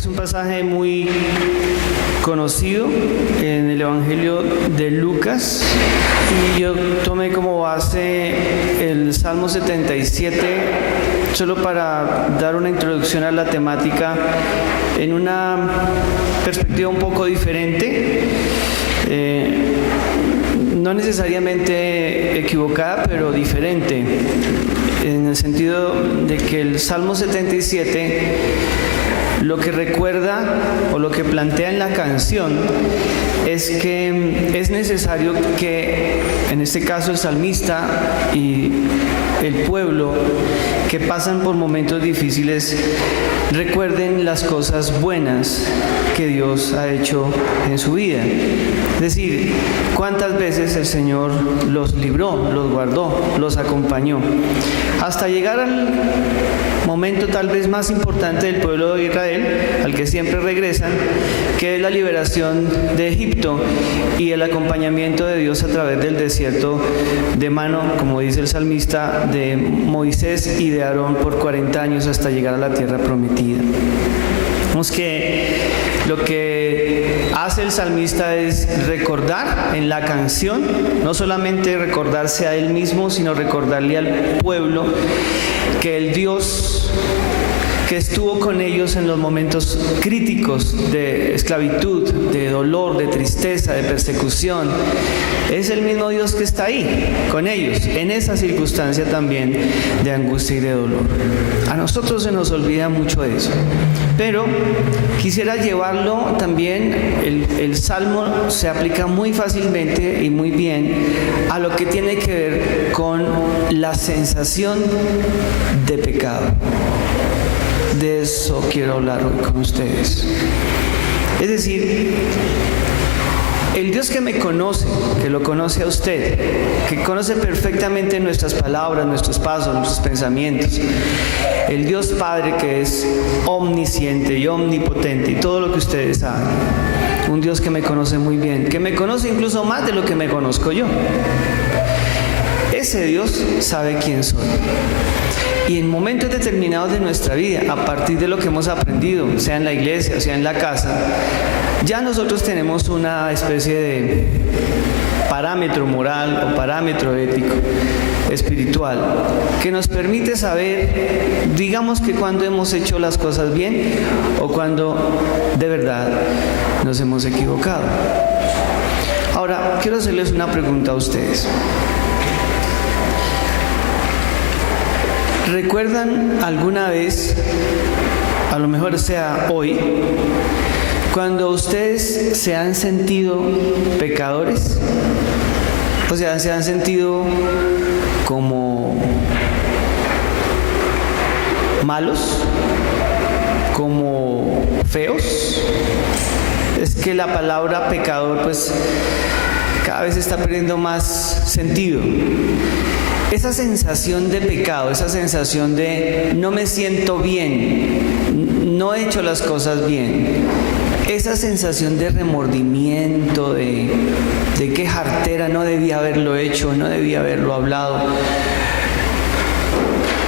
Es un pasaje muy conocido en el Evangelio de Lucas y yo tomé como base el Salmo 77 solo para dar una introducción a la temática en una perspectiva un poco diferente, no necesariamente equivocada, pero diferente, en el sentido de que el Salmo 77 lo que recuerda o lo que plantea en la canción es que es necesario que, en este caso el salmista y el pueblo que pasan por momentos difíciles, recuerden las cosas buenas que Dios ha hecho en su vida. Es decir, cuántas veces el Señor los libró, los guardó, los acompañó, hasta llegar al momento tal vez más importante del pueblo de Israel, al que siempre regresan, que es la liberación de Egipto y el acompañamiento de Dios a través del desierto de mano, como dice el salmista, de Moisés y de Aarón por 40 años hasta llegar a la tierra prometida. Vemos que lo que hace el salmista es recordar en la canción, no solamente recordarse a él mismo, sino recordarle al pueblo que el Dios que estuvo con ellos en los momentos críticos de esclavitud, de dolor, de tristeza, de persecución, es el mismo Dios que está ahí con ellos, en esa circunstancia también de angustia y de dolor. A nosotros se nos olvida mucho de eso, pero quisiera llevarlo también, el Salmo se aplica muy fácilmente y muy bien a lo que tiene que ver con la sensación de pecado. De eso quiero hablar hoy con ustedes. Es decir, el Dios que me conoce, que lo conoce a usted, que conoce perfectamente nuestras palabras, nuestros pasos, nuestros pensamientos, el Dios Padre que es omnisciente y omnipotente y todo lo que ustedes saben, un Dios que me conoce muy bien, que me conoce incluso más de lo que me conozco yo. Ese Dios sabe quién soy. Y en momentos determinados de nuestra vida, a partir de lo que hemos aprendido, sea en la iglesia, sea en la casa, ya nosotros tenemos una especie de parámetro moral o parámetro ético, espiritual, que nos permite saber, digamos que cuando hemos hecho las cosas bien o cuando de verdad nos hemos equivocado. Ahora, quiero hacerles una pregunta a ustedes. ¿Recuerdan alguna vez, a lo mejor sea hoy, cuando ustedes se han sentido pecadores? O sea, se han sentido como malos, como feos. Es que la palabra pecador, pues, cada vez está perdiendo más sentido. Esa sensación de pecado, esa sensación de no me siento bien, no he hecho las cosas bien, esa sensación de remordimiento, de qué jartera, no debía haberlo hecho, no debía haberlo hablado.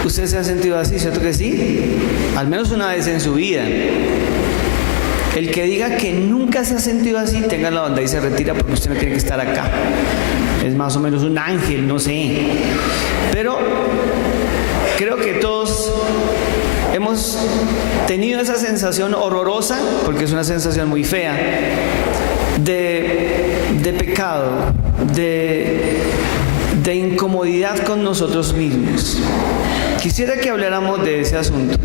¿Ustedes se han sentido así? ¿Cierto que sí? Al menos una vez en su vida. El que diga que nunca se ha sentido así, tenga la onda y se retira porque usted no tiene que estar acá. Es más o menos un ángel, no sé. Pero creo que todos hemos tenido esa sensación horrorosa, porque es una sensación muy fea, de pecado, de incomodidad con nosotros mismos. Quisiera que habláramos de ese asunto.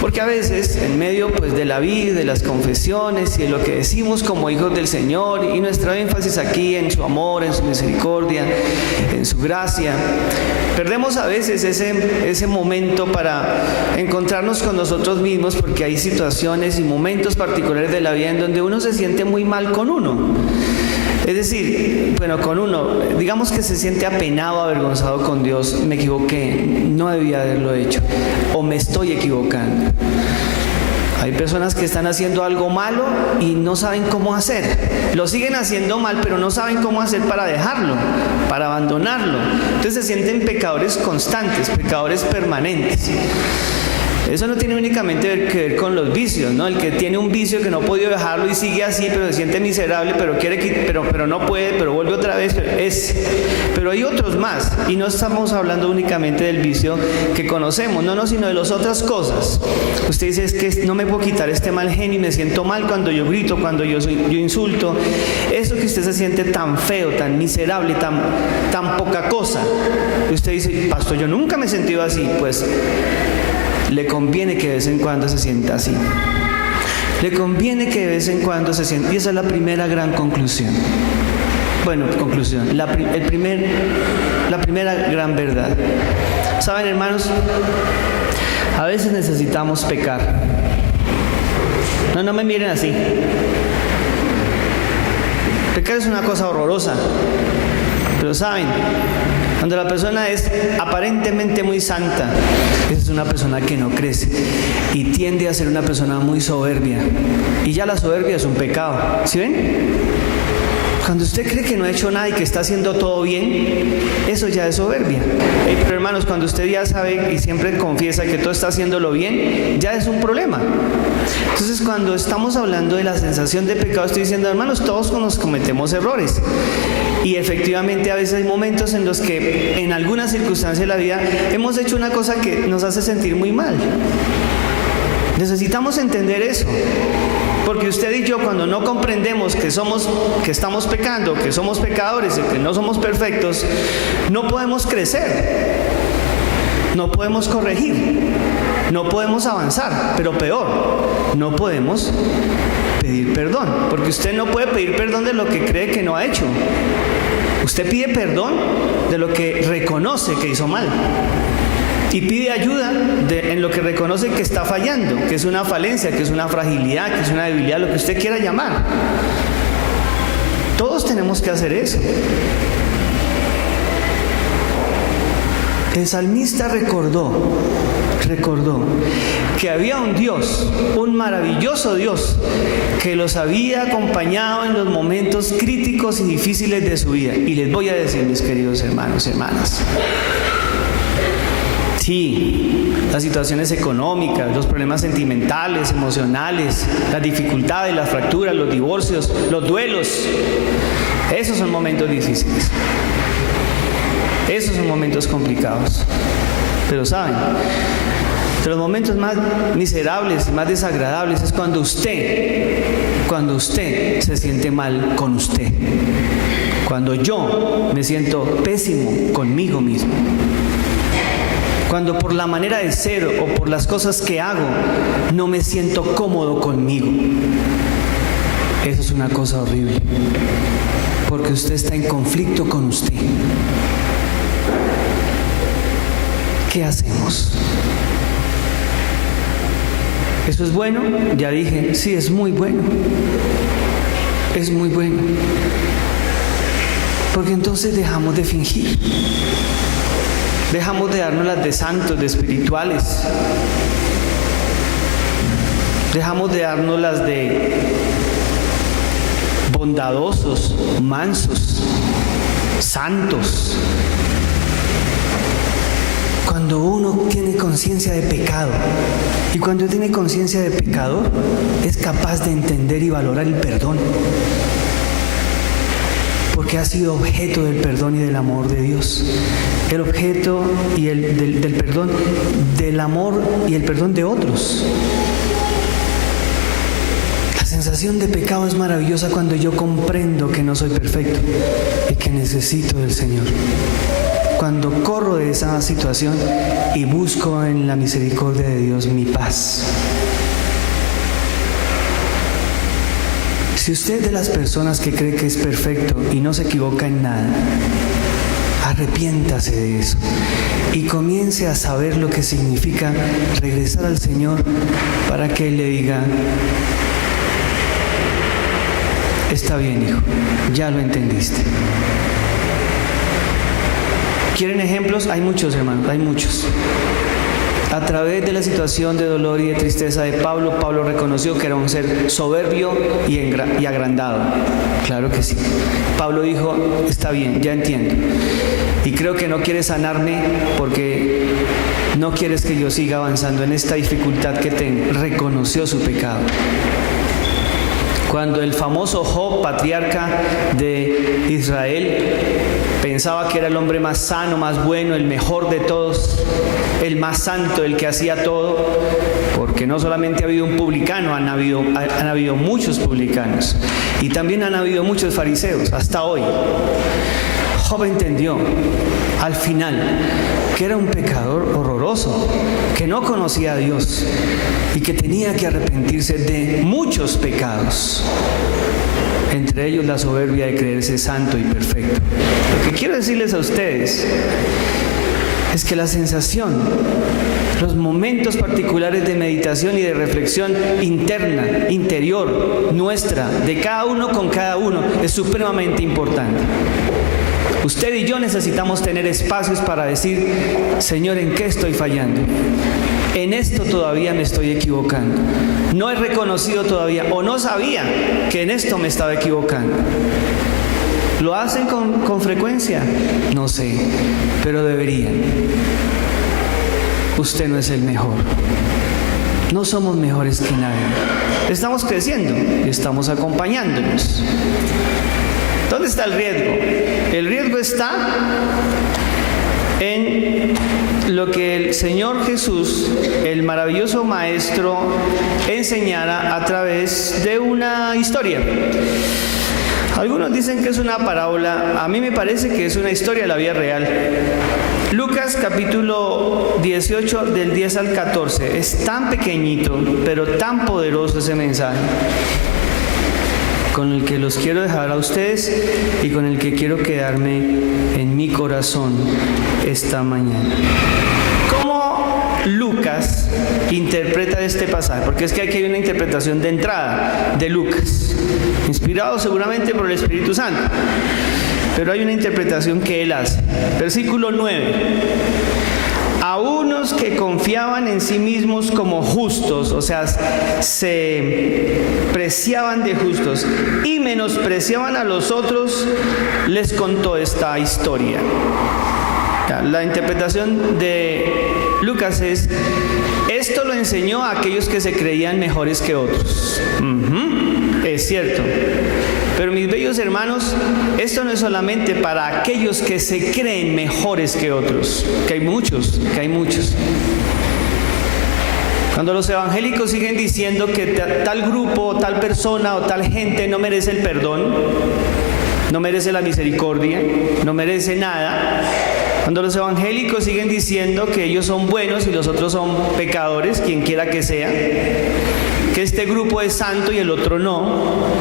Porque a veces, en medio pues, de la vida, de las confesiones y de lo que decimos como hijos del Señor, y nuestro énfasis aquí en su amor, en su misericordia, en su gracia, perdemos a veces ese momento para encontrarnos con nosotros mismos, porque hay situaciones y momentos particulares de la vida en donde uno se siente muy mal con uno. Es decir, bueno, con uno, digamos que se siente apenado, avergonzado con Dios, me equivoqué, no debía haberlo hecho, o me estoy equivocando. Hay personas que están haciendo algo malo y no saben cómo hacer. Lo siguen haciendo mal, pero no saben cómo hacer para dejarlo, para abandonarlo. Entonces se sienten pecadores constantes, pecadores permanentes. Eso no tiene únicamente que ver con los vicios, ¿no? El que tiene un vicio que no ha podido dejarlo y sigue así, pero se siente miserable, pero pero no puede, pero vuelve otra vez. Pero hay otros más, y no estamos hablando únicamente del vicio que conocemos, no, sino de las otras cosas. Usted dice, es que no me puedo quitar este mal genio y me siento mal cuando yo grito, cuando yo insulto. Eso que usted se siente tan feo, tan miserable, tan poca cosa. Y usted dice, pastor, yo nunca me he sentido así. Pues le conviene que de vez en cuando se sienta así. Le conviene que de vez en cuando se sienta. Y esa es la primera gran conclusión. Bueno, conclusión. La primera gran verdad. ¿Saben, hermanos? A veces necesitamos pecar. No me miren así. Pecar es una cosa horrorosa. Pero ¿saben? Cuando la persona es aparentemente muy santa, esa es una persona que no crece y tiende a ser una persona muy soberbia. Y ya la soberbia es un pecado. ¿Sí ven? Cuando usted cree que no ha hecho nada y que está haciendo todo bien, eso ya es soberbia. Pero hermanos, cuando usted ya sabe y siempre confiesa que todo está haciéndolo bien, ya es un problema. Entonces, cuando estamos hablando de la sensación de pecado, estoy diciendo, hermanos, todos nos cometemos errores. Y efectivamente a veces hay momentos en los que en alguna circunstancia de la vida hemos hecho una cosa que nos hace sentir muy mal. Necesitamos entender eso. Porque usted y yo, cuando no comprendemos que estamos pecando, que somos pecadores y que no somos perfectos, no podemos crecer, no podemos corregir, no podemos avanzar, pero peor, no podemos pedir perdón, porque usted no puede pedir perdón de lo que cree que no ha hecho. Usted pide perdón de lo que reconoce que hizo mal. Y pide ayuda en lo que reconoce que está fallando, que es una falencia, que es una fragilidad, que es una debilidad, lo que usted quiera llamar. Todos tenemos que hacer eso. El salmista recordó que había un Dios, un maravilloso Dios, que los había acompañado en los momentos críticos y difíciles de su vida. Y les voy a decir, mis queridos hermanos y hermanas, sí, las situaciones económicas, los problemas sentimentales, emocionales, las dificultades, las fracturas, los divorcios, los duelos, esos son momentos difíciles. Esos son momentos complicados. Pero ¿saben? De los momentos más miserables, más desagradables, es cuando usted se siente mal con usted. Cuando yo me siento pésimo conmigo mismo. Cuando por la manera de ser o por las cosas que hago no me siento cómodo conmigo. Eso es una cosa horrible. Porque usted está en conflicto con usted. ¿Qué hacemos? ¿Eso es bueno? Ya dije, sí, es muy bueno. Es muy bueno. Porque entonces dejamos de fingir. Dejamos de darnos las de santos, de espirituales. Dejamos de darnos las de bondadosos, mansos, santos. Cuando uno tiene conciencia de pecado, y cuando tiene conciencia de pecador, es capaz de entender y valorar el perdón. Porque ha sido objeto del perdón y del amor de Dios. El objeto y del perdón, del amor y el perdón de otros. La sensación de pecado es maravillosa cuando yo comprendo que no soy perfecto y que necesito del Señor. Cuando corro de esa situación y busco en la misericordia de Dios mi paz. Si usted es de las personas que cree que es perfecto y no se equivoca en nada, arrepiéntase de eso y comience a saber lo que significa regresar al Señor para que Él le diga: está bien, hijo, ya lo entendiste. ¿Quieren ejemplos? Hay muchos, hermanos, hay muchos. A través de la situación de dolor y de tristeza de Pablo, Pablo reconoció que era un ser soberbio y agrandado. Claro que sí. Pablo dijo: está bien, ya entiendo. Y creo que no quiere sanarme porque no quieres que yo siga avanzando en esta dificultad que tengo. Reconoció su pecado. Cuando el famoso Job, patriarca de Israel, pensaba que era el hombre más sano, más bueno, el mejor de todos, el más santo, el que hacía todo, porque no solamente ha habido un publicano, han habido muchos publicanos y también han habido muchos fariseos hasta hoy. Job entendió al final que era un pecador horroroso, que no conocía a Dios y que tenía que arrepentirse de muchos pecados, entre ellos la soberbia de creerse santo y perfecto. Lo que quiero decirles a ustedes es que la sensación, los momentos particulares de meditación y de reflexión interna, interior, nuestra, de cada uno con cada uno, es supremamente importante. Usted y yo necesitamos tener espacios para decir: Señor, ¿en qué estoy fallando? En esto todavía me estoy equivocando. No he reconocido todavía, o no sabía que en esto me estaba equivocando. ¿Lo hacen con frecuencia? No sé, pero deberían. Usted no es el mejor. No somos mejores que nadie. Estamos creciendo y estamos acompañándonos. ¿Dónde está el riesgo? El riesgo está en lo que el Señor Jesús, el maravilloso Maestro, enseñara a través de una historia. Algunos dicen que es una parábola, a mí me parece que es una historia de la vida real. Lucas capítulo 18 del 10 al 14, es tan pequeñito, pero tan poderoso ese mensaje, con el que los quiero dejar a ustedes y con el que quiero quedarme en mi corazón esta mañana. ¿Cómo Lucas interpreta este pasaje? Porque es que aquí hay una interpretación de entrada de Lucas, inspirado seguramente por el Espíritu Santo, pero hay una interpretación que él hace. Versículo 9. A unos que confiaban en sí mismos como justos, o sea, se preciaban de justos y menospreciaban a los otros, les contó esta historia. La interpretación de Lucas es: esto lo enseñó a aquellos que se creían mejores que otros. Es cierto. Pero mis bellos hermanos, esto no es solamente para aquellos que se creen mejores que otros, que hay muchos. Cuando los evangélicos siguen diciendo que tal grupo, tal persona o tal gente no merece el perdón, no merece la misericordia, no merece nada. Cuando los evangélicos siguen diciendo que ellos son buenos y los otros son pecadores, quien quiera que sea, que este grupo es santo y el otro no,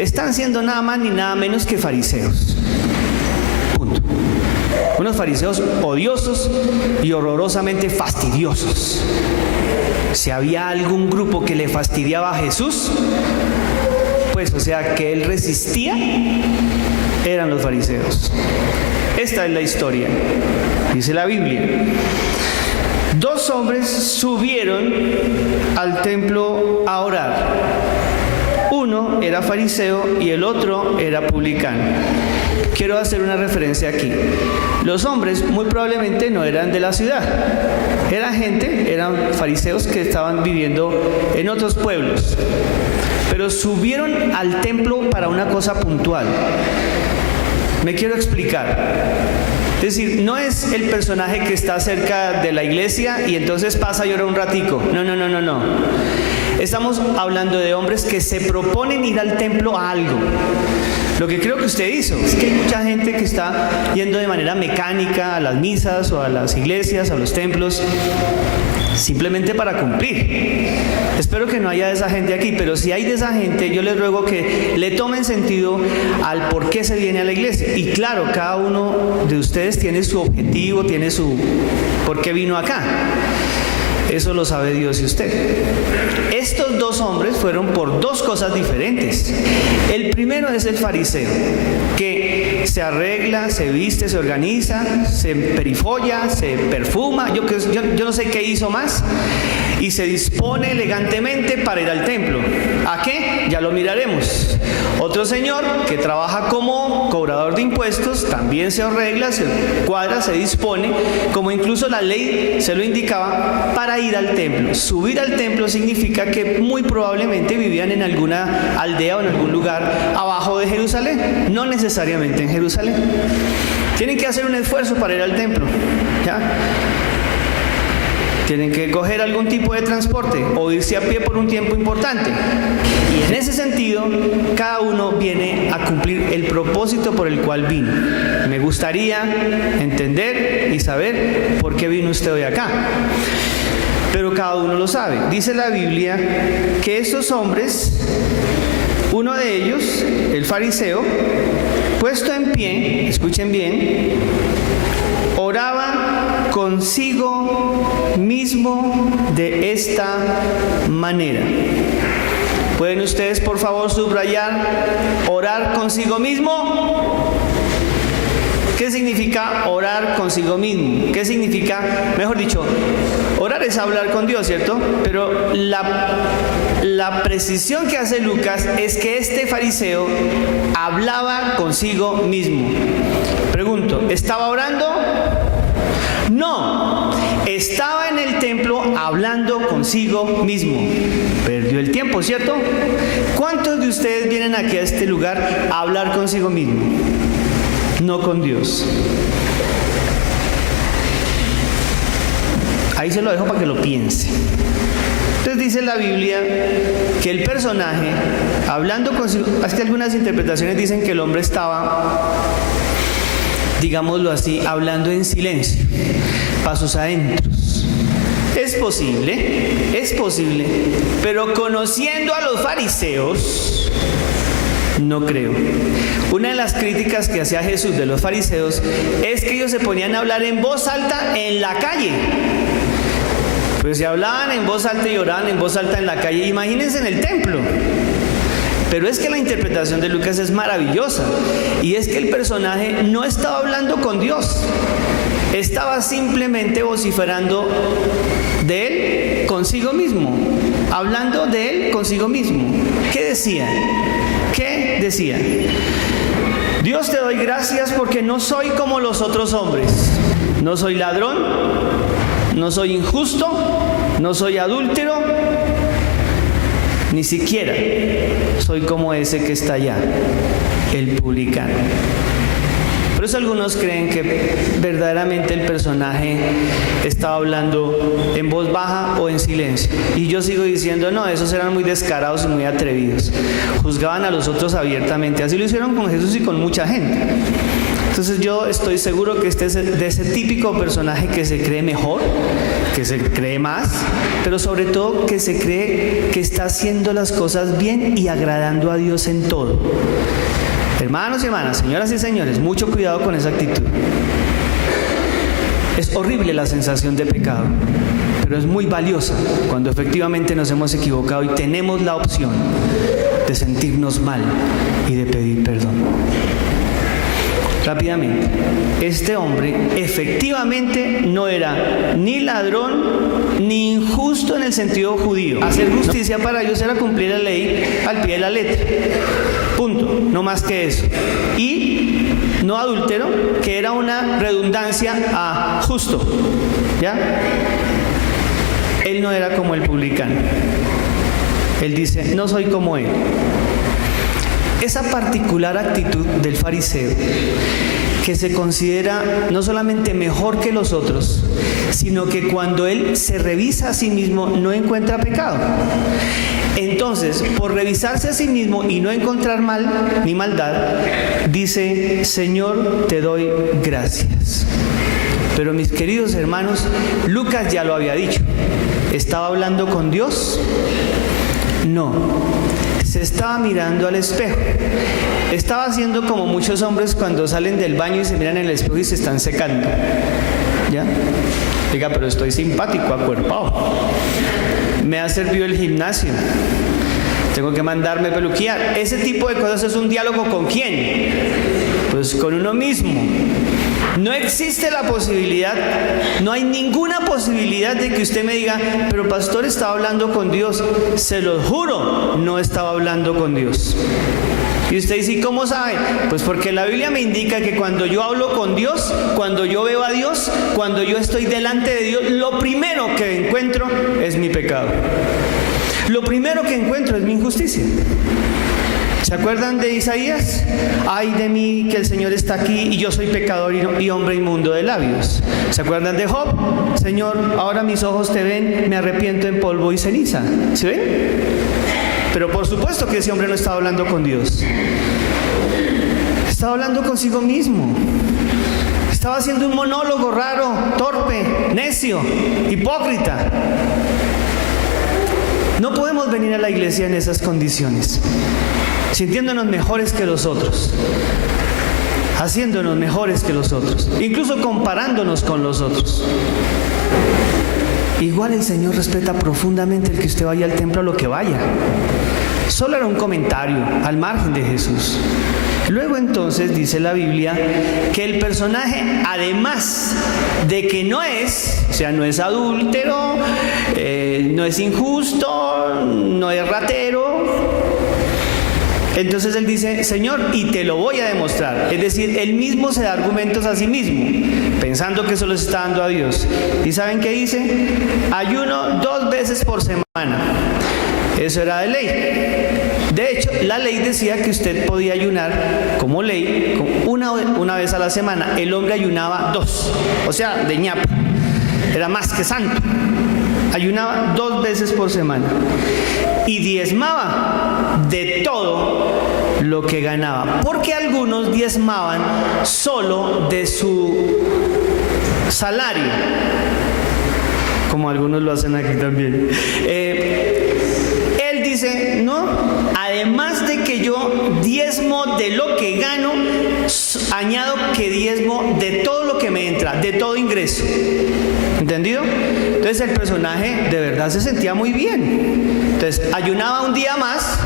están siendo nada más ni nada menos que fariseos. Punto. Unos fariseos odiosos y horrorosamente fastidiosos. Si había algún grupo que le fastidiaba a Jesús, pues o sea que él resistía, eran los fariseos. Esta es la historia, dice la Biblia. 2 hombres subieron al templo a orar. Uno era fariseo y el otro era publicano. Quiero hacer una referencia aquí. Los hombres muy probablemente no eran de la ciudad. Eran fariseos que estaban viviendo en otros pueblos. Pero subieron al templo para una cosa puntual. Me quiero explicar. Es decir, no es el personaje que está cerca de la iglesia y entonces pasa y ora un ratico. No. Estamos hablando de hombres que se proponen ir al templo a algo. Lo que creo que usted hizo es que hay mucha gente que está yendo de manera mecánica a las misas o a las iglesias, a los templos, simplemente para cumplir. Espero que no haya de esa gente aquí, pero si hay de esa gente, yo les ruego que le tomen sentido al por qué se viene a la iglesia. Y claro, cada uno de ustedes tiene su objetivo, tiene su por qué vino acá. Eso lo sabe Dios y usted. Estos 2 hombres fueron por 2 cosas diferentes. El primero es el fariseo, que se arregla, se viste, se organiza, se perifolla, se perfuma, yo no sé qué hizo más, y se dispone elegantemente para ir al templo. ¿A qué? Ya lo miraremos. Otro señor que trabaja como cobrador de impuestos también se arregla, se cuadra, se dispone, como incluso la ley se lo indicaba, para ir al templo. Subir al templo significa que muy probablemente vivían en alguna aldea o en algún lugar abajo de Jerusalén, no necesariamente en Jerusalén. Tienen que hacer un esfuerzo para ir al templo, ¿ya? Tienen que coger algún tipo de transporte o irse a pie por un tiempo importante. Y en ese sentido, cada uno viene a cumplir el propósito por el cual vino. Me gustaría entender y saber por qué vino usted hoy acá. Pero cada uno lo sabe. Dice la Biblia que estos hombres, uno de ellos, el fariseo, puesto en pie, escuchen bien, oraba consigo mismo de esta manera. ¿Pueden ustedes, por favor, subrayar orar consigo mismo? ¿Qué significa orar consigo mismo? ¿Qué significa, mejor dicho, orar es hablar con Dios, ¿cierto? Pero la precisión que hace Lucas es que este fariseo hablaba consigo mismo. Pregunto, ¿estaba orando? No, estaba en el templo hablando consigo mismo. Perdió el tiempo, ¿cierto? ¿Cuántos de ustedes vienen aquí a este lugar a hablar consigo mismo? No con Dios. Ahí se lo dejo para que lo piense. Entonces dice la Biblia que el personaje, hablando consigo, es que algunas interpretaciones dicen que el hombre estaba, digámoslo así, hablando en silencio, para sus adentros. Es posible, pero conociendo a los fariseos, no creo. Una de las críticas que hacía Jesús de los fariseos es que ellos se ponían a hablar en voz alta en la calle. Pues si hablaban en voz alta y oraban en voz alta en la calle, imagínense en el templo. Pero es que la interpretación de Lucas es maravillosa, y es que el personaje no estaba hablando con Dios, estaba simplemente vociferando de él consigo mismo, hablando de él consigo mismo. ¿Qué decía? Dios, te doy gracias porque no soy como los otros hombres. No soy ladrón, no soy injusto, no soy adúltero, ni siquiera soy como ese que está allá, el publicano. Por eso algunos creen que verdaderamente el personaje estaba hablando en voz baja o en silencio. Y yo sigo diciendo, no, esos eran muy descarados y muy atrevidos. Juzgaban a los otros abiertamente. Así lo hicieron con Jesús y con mucha gente. Entonces yo estoy seguro que este es de ese típico personaje que se cree mejor, que se cree más, pero sobre todo que se cree que está haciendo las cosas bien y agradando a Dios en todo. Hermanos y hermanas, señoras y señores, mucho cuidado con esa actitud. Es horrible la sensación de pecado, pero es muy valiosa cuando efectivamente nos hemos equivocado y tenemos la opción de sentirnos mal y de pedir perdón. Rápidamente, este hombre efectivamente no era ni ladrón ni injusto en el sentido judío. Hacer justicia para ellos era cumplir la ley al pie de la letra. Punto, no más que eso. Y no adúltero, que era una redundancia a justo. ¿Ya? Él no era como el publicano. Él dice, no soy como él. Esa particular actitud del fariseo, que se considera no solamente mejor que los otros, sino que cuando él se revisa a sí mismo no encuentra pecado. Entonces, por revisarse a sí mismo y no encontrar mal ni maldad, dice, Señor, te doy gracias. Pero mis queridos hermanos, Lucas ya lo había dicho. ¿Estaba hablando con Dios? No. Se estaba mirando al espejo. Estaba haciendo como muchos hombres cuando salen del baño y se miran en el espejo y se están secando. ¿Ya? Diga, pero estoy simpático, acuerpado. Me ha servido el gimnasio. Tengo que mandarme peluquear. Ese tipo de cosas es un diálogo ¿con quién? Pues con uno mismo. No existe la posibilidad, no hay ninguna posibilidad de que usted me diga, pero pastor, estaba hablando con Dios. Se lo juro, no estaba hablando con Dios. Y usted dice, ¿y cómo sabe? Pues porque la Biblia me indica que cuando yo hablo con Dios, cuando yo veo a Dios, cuando yo estoy delante de Dios, lo primero que encuentro es mi pecado. Lo primero que encuentro es mi injusticia. ¿Se acuerdan de Isaías? Ay de mí que el Señor está aquí y yo soy pecador y hombre inmundo de labios. ¿Se acuerdan de Job? Señor, ahora mis ojos te ven, me arrepiento en polvo y ceniza. ¿Sí ven? Pero por supuesto que ese hombre no estaba hablando con Dios. Estaba hablando consigo mismo. Estaba haciendo un monólogo raro, torpe, necio, hipócrita. No podemos venir a la iglesia en esas condiciones, sintiéndonos mejores que los otros, haciéndonos mejores que los otros, incluso comparándonos con los otros. Igual el Señor respeta profundamente el que usted vaya al templo a lo que vaya. Solo era un comentario al margen de Jesús. Luego entonces dice la Biblia que el personaje, además de que no es adúltero, no es injusto, no es ratero, entonces él dice, Señor, y te lo voy a demostrar. Es decir, él mismo se da argumentos a sí mismo, pensando que eso los está dando a Dios. ¿Y saben qué dice? Ayuno 2 veces por semana. Eso era de ley. De hecho, la ley decía que usted podía ayunar como ley una vez a la semana. El hombre ayunaba 2, o sea, de ñapa. Era más que santo. Ayunaba 2 veces por semana. Y diezmaba de todo lo que ganaba. Porque algunos diezmaban solo de su salario. Como algunos lo hacen aquí también. Él dice, no, además de que yo diezmo de lo que gano, añado que diezmo de todo lo que me entra, de todo ingreso. ¿Entendido? Entonces el personaje de verdad se sentía muy bien. Entonces ayunaba un día más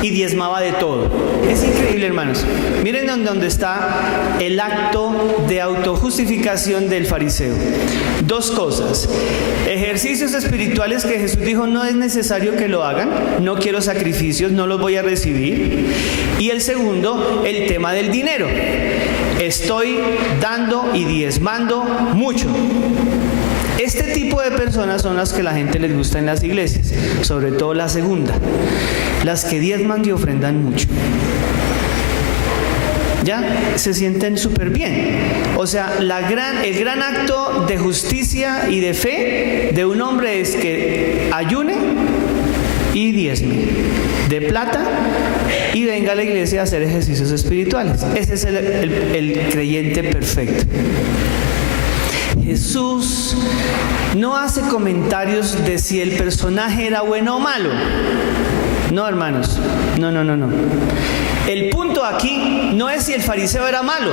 y diezmaba de todo. Es increíble, hermanos. Miren dónde está el acto de autojustificación del fariseo. 2 cosas. Ejercicios espirituales que Jesús dijo no es necesario que lo hagan, no quiero sacrificios, no los voy a recibir. Y el segundo, el tema del dinero. Estoy dando y diezmando mucho. Este tipo de personas son las que la gente les gusta en las iglesias, sobre todo la segunda, las que diezman y ofrendan mucho. ¿Ya? Se sienten súper bien. O sea, el gran acto de justicia y de fe de un hombre es que ayune y diezme de plata y venga a la iglesia a hacer ejercicios espirituales. Ese es el creyente perfecto. Jesús no hace comentarios de si el personaje era bueno o malo. No, hermanos, no. El punto aquí no es si el fariseo era malo,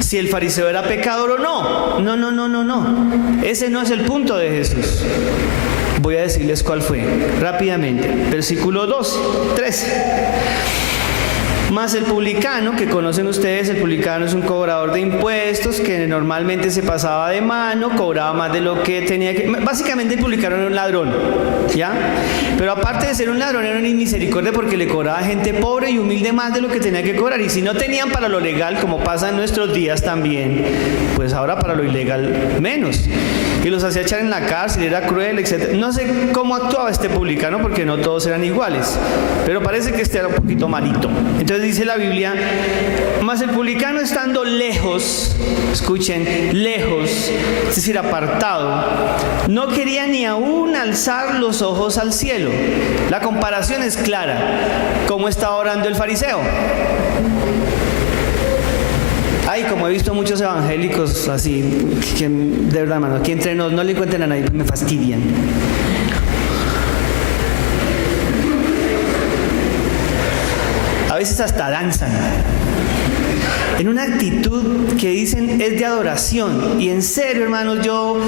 si el fariseo era pecador o no. No. Ese no es el punto de Jesús. Voy a decirles cuál fue, rápidamente. Versículo 13. Más el publicano, que conocen ustedes, el publicano es un cobrador de impuestos que normalmente se pasaba de mano, cobraba más de lo que tenía que... Básicamente el publicano era un ladrón, ¿ya? Pero aparte de ser un ladrón, era una inmisericordia porque le cobraba a gente pobre y humilde más de lo que tenía que cobrar. Y si no tenían para lo legal, como pasa en nuestros días también, pues ahora para lo ilegal menos. Y los hacía echar en la cárcel, era cruel, etc. No sé cómo actuaba este publicano porque no todos eran iguales, pero parece que este era un poquito malito. Entonces dice la Biblia, mas el publicano estando lejos, escuchen, lejos, es decir, apartado, no quería ni aún alzar los ojos al cielo. La comparación es clara. ¿Cómo estaba orando el fariseo? Ay, como he visto muchos evangélicos así, que de verdad, hermano, aquí entre nos no le cuenten a nadie, me fastidian. A veces hasta danzan en una actitud que dicen es de adoración. Y en serio, hermanos, yo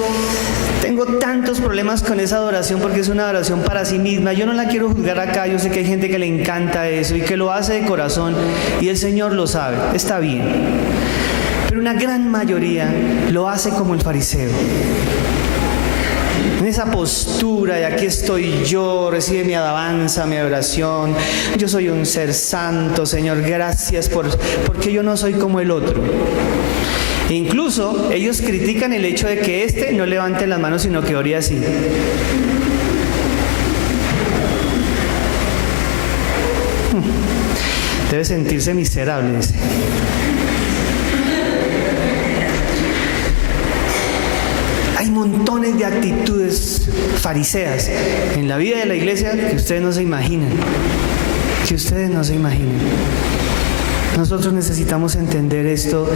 tengo tantos problemas con esa adoración porque es una adoración para sí misma. Yo no la quiero juzgar acá. Yo sé que hay gente que le encanta eso y que lo hace de corazón y el Señor lo sabe, está bien. Pero una gran mayoría lo hace como el fariseo. en esa postura de aquí estoy yo, recibe mi alabanza, mi adoración, yo soy un ser santo, Señor, gracias porque yo no soy como el otro. E incluso ellos critican el hecho de que éste no levante las manos, sino que ore así. Debe sentirse miserable, dice. Hay montones de actitudes fariseas en la vida de la iglesia que ustedes no se imaginan. Nosotros necesitamos entender esto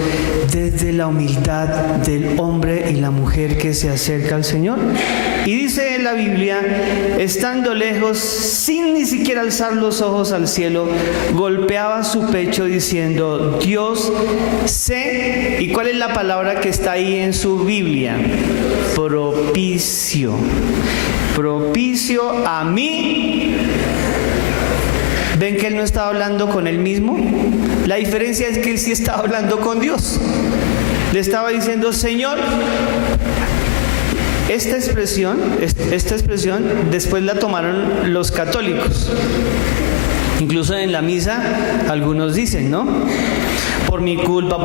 desde la humildad del hombre y la mujer que se acerca al Señor. Y dice en la Biblia, estando lejos, sin ni siquiera alzar los ojos al cielo, golpeaba su pecho diciendo, Dios, sé. ¿Y cuál es la palabra que está ahí en su Biblia? Propicio. Propicio a mí. ¿Ven que él no estaba hablando con él mismo? La diferencia es que él sí estaba hablando con Dios. Le estaba diciendo, Señor, esta expresión después la tomaron los católicos. Incluso en la misa algunos dicen, ¿no? Por mi culpa,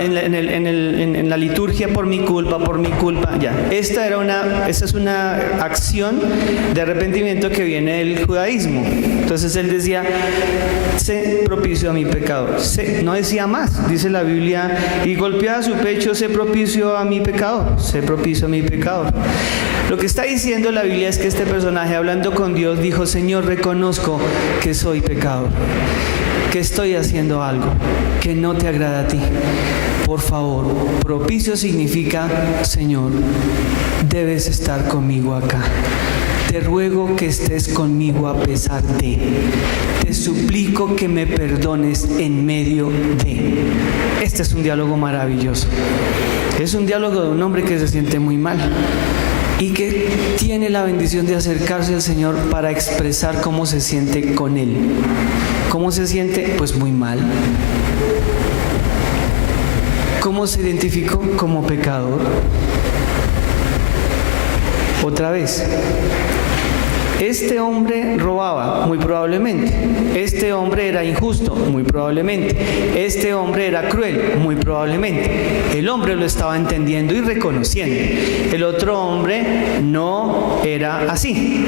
en la liturgia, por mi culpa, ya. Esta es una acción de arrepentimiento que viene del judaísmo. Entonces él decía, sé propicio a mi pecador. No decía más, dice la Biblia, y golpeaba su pecho, sé propicio a mi pecador, sé propicio a mi pecador. Lo que está diciendo la Biblia es que este personaje, hablando con Dios, dijo, Señor, reconozco que soy pecador, que estoy haciendo algo que no te agrada a ti. Por favor, propicio significa, Señor, debes estar conmigo acá. Te ruego que estés conmigo a pesar de. Te suplico que me perdones en medio de. Este es un diálogo maravilloso. Es un diálogo de un hombre que se siente muy mal y que tiene la bendición de acercarse al Señor para expresar cómo se siente con Él. ¿Cómo se siente? Pues muy mal. ¿Cómo se identificó? Como pecador. Otra vez, este hombre robaba, muy probablemente. Este hombre era injusto, muy probablemente. Este hombre era cruel, muy probablemente. El hombre lo estaba entendiendo y reconociendo. El otro hombre no era así.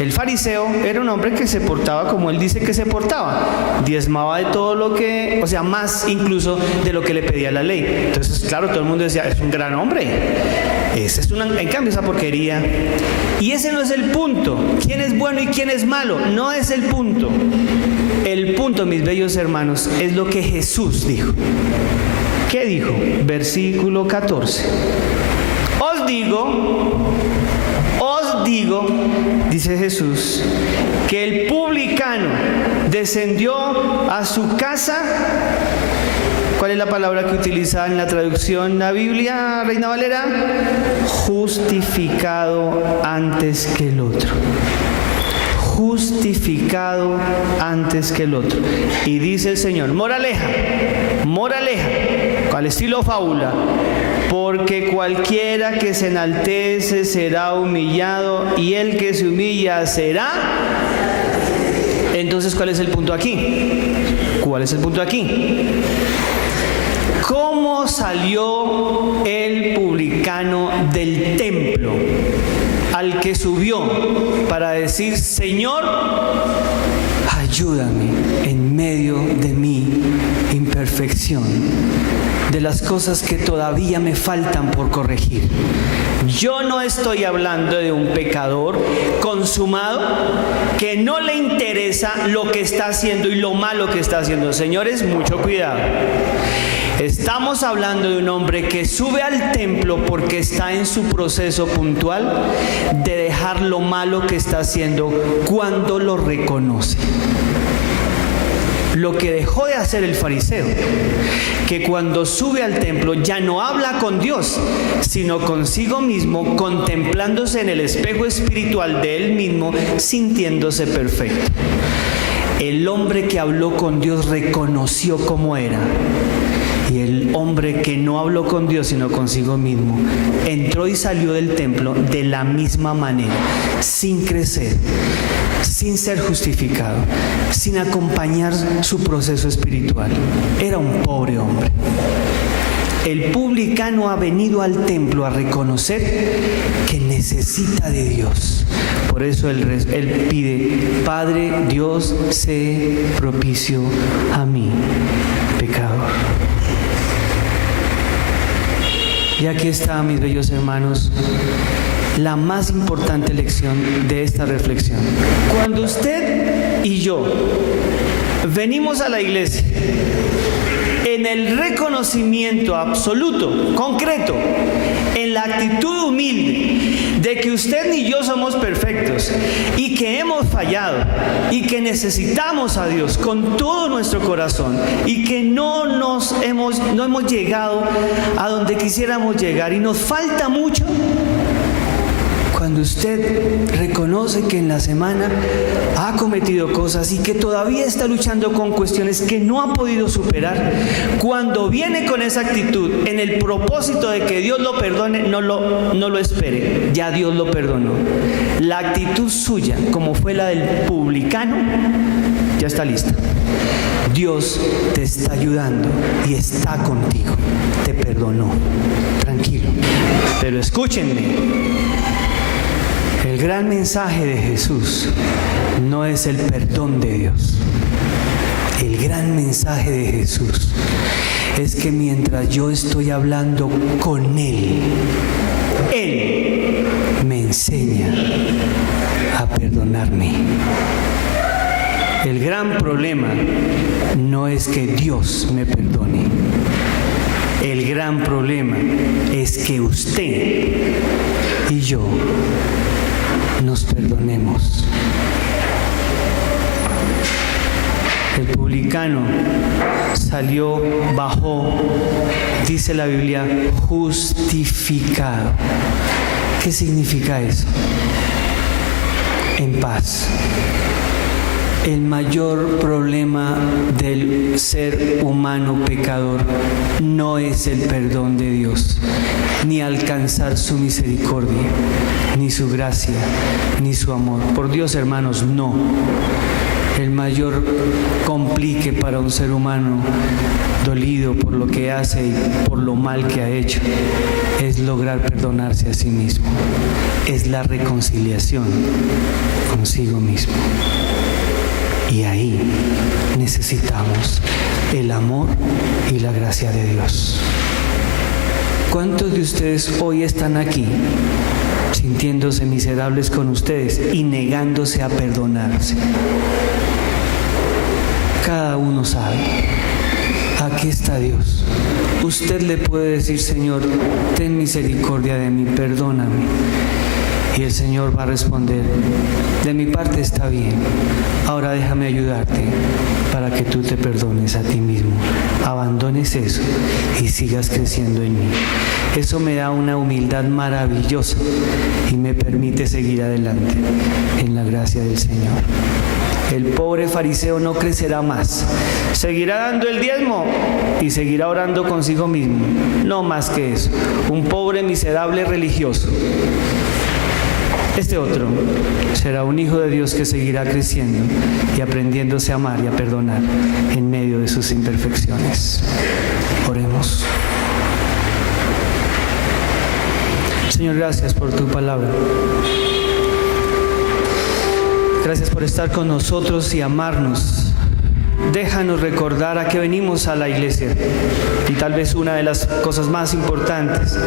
El fariseo era un hombre que se portaba como él dice que se portaba. Diezmaba de todo lo que, o sea, más incluso de lo que le pedía la ley. Entonces, claro, todo el mundo decía, es un gran hombre. En cambio, esa porquería. Y ese no es el punto. ¿Quién es bueno y quién es malo? No es el punto. El punto, mis bellos hermanos, es lo que Jesús dijo. ¿Qué dijo? Versículo 14. Os digo, dice Jesús, que el publicano descendió a su casa. ¿Cuál es la palabra que utiliza en la traducción la Biblia, Reina Valera? Justificado antes que el otro. Justificado antes que el otro. Y dice el Señor, moraleja, al estilo fábula, porque cualquiera que se enaltece será humillado y el que se humilla será. Entonces, ¿cuál es el punto aquí? ¿Cómo salió el publicano del templo al que subió para decir, Señor, ayúdame en medio de mi imperfección, de las cosas que todavía me faltan por corregir? Yo no estoy hablando de un pecador consumado que no le interesa lo que está haciendo y lo malo que está haciendo. Señores, mucho cuidado. Estamos hablando de un hombre que sube al templo porque está en su proceso puntual de dejar lo malo que está haciendo cuando lo reconoce. Lo que dejó de hacer el fariseo, que cuando sube al templo ya no habla con Dios, sino consigo mismo, contemplándose en el espejo espiritual de él mismo, sintiéndose perfecto. El hombre que habló con Dios reconoció cómo era Y el hombre que no habló con Dios sino consigo mismo, entró y salió del templo de la misma manera, sin crecer, sin ser justificado, sin acompañar su proceso espiritual. Era un pobre hombre. El publicano ha venido al templo a reconocer que necesita de Dios. Por eso él pide: Padre, Dios, sé propicio a mí, pecador. Y aquí está, mis bellos hermanos, la más importante lección de esta reflexión. Cuando usted y yo venimos a la iglesia en el reconocimiento absoluto, concreto, en la actitud humilde de que usted ni yo somos perfectos y que hemos fallado y que necesitamos a Dios con todo nuestro corazón y que no hemos llegado a donde quisiéramos llegar y nos falta mucho. Cuando usted reconoce que en la semana ha cometido cosas y que todavía está luchando con cuestiones que no ha podido superar, cuando viene con esa actitud en el propósito de que Dios lo perdone, no lo espere, ya Dios lo perdonó. La actitud suya, como fue la del publicano, ya está lista. Dios te está ayudando y está contigo, te perdonó, tranquilo. Pero escúchenme. El gran mensaje de Jesús no es el perdón de Dios. El gran mensaje de Jesús es que mientras yo estoy hablando con Él, Él me enseña a perdonarme. El gran problema no es que Dios me perdone. El gran problema es que usted y yo nos perdonemos. El publicano salió, bajó, dice la Biblia, justificado. ¿Qué significa eso? En paz. El mayor problema del ser humano pecador no es el perdón de Dios, ni alcanzar su misericordia, ni su gracia, ni su amor. Por Dios, hermanos, no. El mayor complique para un ser humano dolido por lo que hace y por lo mal que ha hecho es lograr perdonarse a sí mismo. Es la reconciliación consigo mismo. Y ahí necesitamos el amor y la gracia de Dios. ¿Cuántos de ustedes hoy están aquí sintiéndose miserables con ustedes y negándose a perdonarse? Cada uno sabe. Aquí está Dios. Usted le puede decir: Señor, ten misericordia de mí, perdóname. Y el Señor va a responder: de mi parte está bien, ahora déjame ayudarte para que tú te perdones a ti mismo, abandones eso y sigas creciendo en mí. Eso me da una humildad maravillosa y me permite seguir adelante en la gracia del Señor. El pobre fariseo no crecerá más, seguirá dando el diezmo y seguirá orando consigo mismo, no más que eso, un pobre miserable religioso. Este otro será un hijo de Dios que seguirá creciendo y aprendiéndose a amar y a perdonar en medio de sus imperfecciones. Oremos. Señor, gracias por tu palabra. Gracias por estar con nosotros y amarnos. Déjanos recordar a qué venimos a la iglesia. Y tal vez una de las cosas más importantes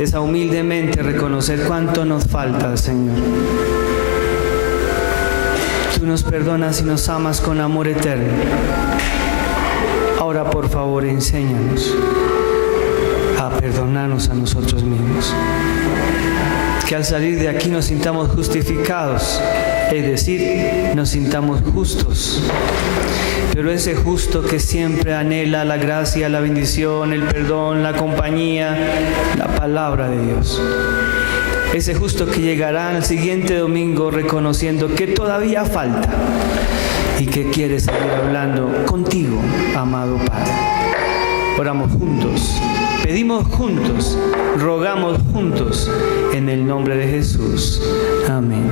es a humildemente reconocer cuánto nos falta, Señor. Tú nos perdonas y nos amas con amor eterno. Ahora, por favor, enséñanos a perdonarnos a nosotros mismos. Que al salir de aquí nos sintamos justificados, es decir, nos sintamos justos. Pero ese justo que siempre anhela la gracia, la bendición, el perdón, la compañía, la palabra de Dios. Ese justo que llegará al siguiente domingo reconociendo que todavía falta y que quiere seguir hablando contigo, amado Padre. oramos juntos, pedimos juntos, rogamos juntos, en el nombre de Jesús. Amén.